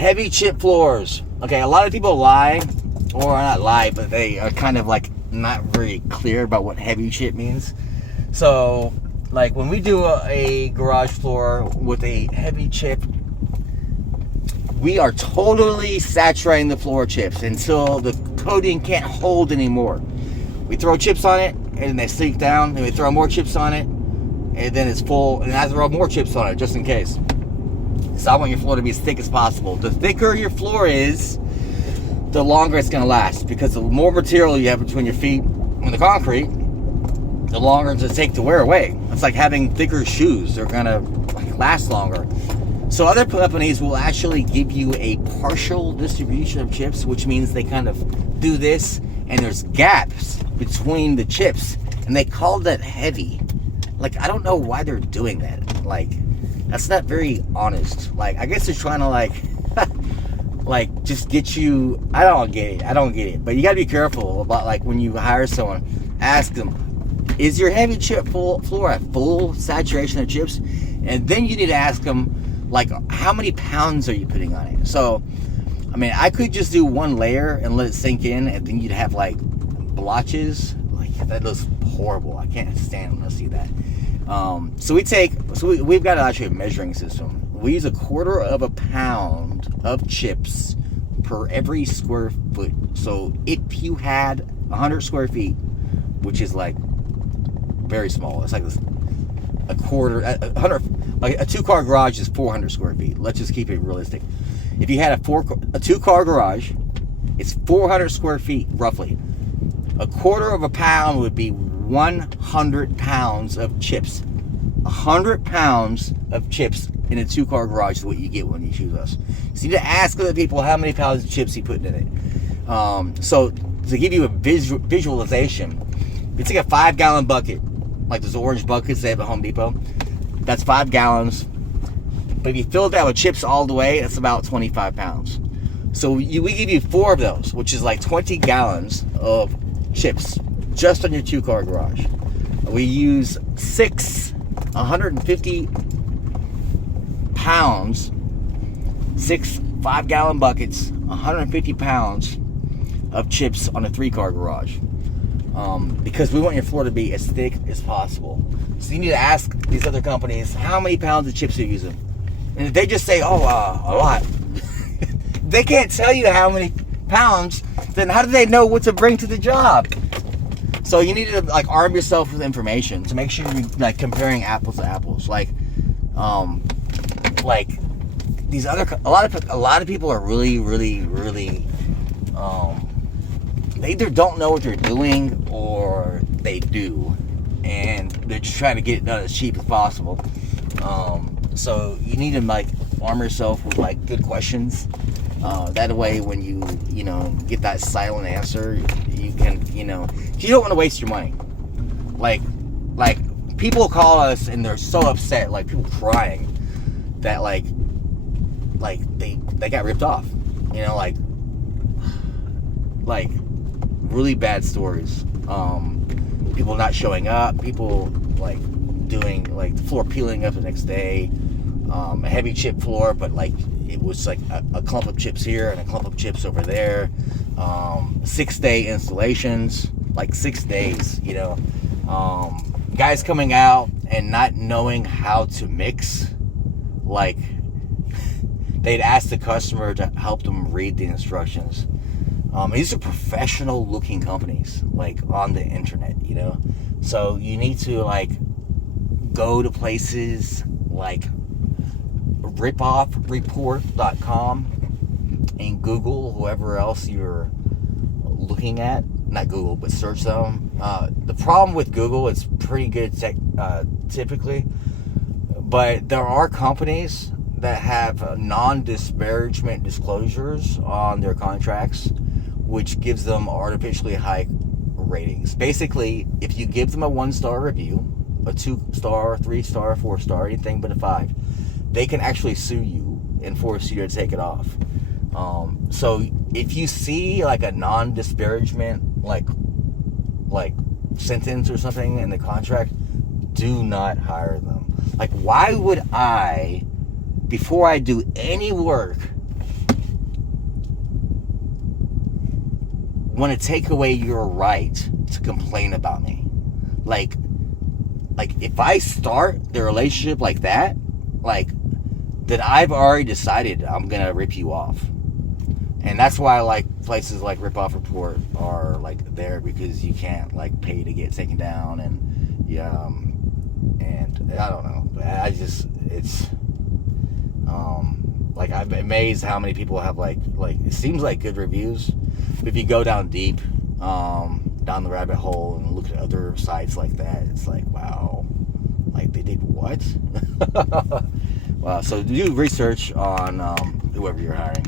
Heavy chip floors. Okay, a lot of people lie, or not lie, but they are kind of like not very clear about what heavy chip means. So, like when we do a garage floor with a heavy chip, we are totally saturating the floor chips until the coating can't hold anymore. We throw chips on it, and they sink down, and we throw more chips on it, and then it's full, and I throw more chips on it just in case. So I want your floor to be as thick as possible. The thicker your floor is, the longer it's going to last, because the more material you have between your feet and the concrete, the longer it's going to take to wear away. It's like having thicker shoes. They're going to last longer. So other companies will actually give you a partial distribution of chips, which means they kind of do this, and there's gaps between the chips, and they call that heavy. Like, I don't know why they're doing that. Like, that's not very honest. Like, I guess they're trying to, like, like, just get you. I don't get it. But you got to be careful about, like, when you hire someone, ask them, is your heavy chip floor at full saturation of chips? And then you need to ask them, like, how many pounds are you putting on it? So, I mean, I could just do one layer and let it sink in, and then you'd have, like, blotches. Like, that looks horrible. I can't stand when I see that. So we've got actually a measuring system. We use 1/4 pound of chips per every square foot. So if you had 100 square feet, which is like very small, it's like this, a 2-car garage is 400 square feet. Let's just keep it realistic. If you had a 2-car garage, it's 400 square feet roughly. 1/4 pound would be 100 pounds of chips. 100 pounds of chips in a 2-car garage is what you get when you choose us. So you need to ask other people how many pounds of chips you put in it. So to give you a visualization, if it's like a 5-gallon bucket, like those orange buckets they have at Home Depot, that's 5 gallons. But if you fill that with chips all the way, that's about 25 pounds. So we give you 4 of those, which is like 20 gallons of chips just on your 2-car garage. We use 6 150 pounds, 6 5-gallon buckets, 150 pounds of chips on a 3-car garage. Because we want your floor to be as thick as possible. So you need to ask these other companies, how many pounds of chips are you using? And if they just say, a lot, they can't tell you how many pounds, then how do they know what to bring to the job? So you need to, like, arm yourself with information to make sure you're, like, comparing apples to apples. Like these other, a lot of people are really, they either don't know what they're doing or they do, and they're just trying to get it done as cheap as possible. So you need to, like, arm yourself with, like, good questions. That way, when you get that silent answer, you can, you don't want to waste your money. Like people call us and they're so upset, like people crying that like they got ripped off. Like really bad stories. People not showing up. People like doing like the floor peeling up the next day. A heavy chip floor, but like it was like a clump of chips here and a clump of chips over there. 6-day installations, like 6 days, guys coming out and not knowing how to mix. Like they'd ask the customer to help them read the instructions. These are professional looking companies, like on the internet, so you need to like go to places like ripoffreport.com and Google whoever else you're looking at. Not Google, but search them. The problem with Google, it's pretty good typically, but there are companies that have non-disparagement disclosures on their contracts, which gives them artificially high ratings. Basically, if you give them a 1-star review, a 2-star, 3-star, 4-star, anything but a 5, they can actually sue you and force you to take it off. So if you see like a non-disparagement like sentence or something in the contract, do not hire them. Like, why would I, before I do any work, want to take away your right to complain about me. Like if I start the relationship like that, like, then I've already decided I'm gonna rip you off. And that's why, like, places like Rip Off Report are, like, there, because you can't, like, pay to get taken down. And yeah, and I don't know, I just, it's like, I'm amazed how many people have, like it seems like good reviews, but if you go down deep, down the rabbit hole and look at other sites like that, it's like, wow, like, they did what? Wow. So do research on whoever you're hiring.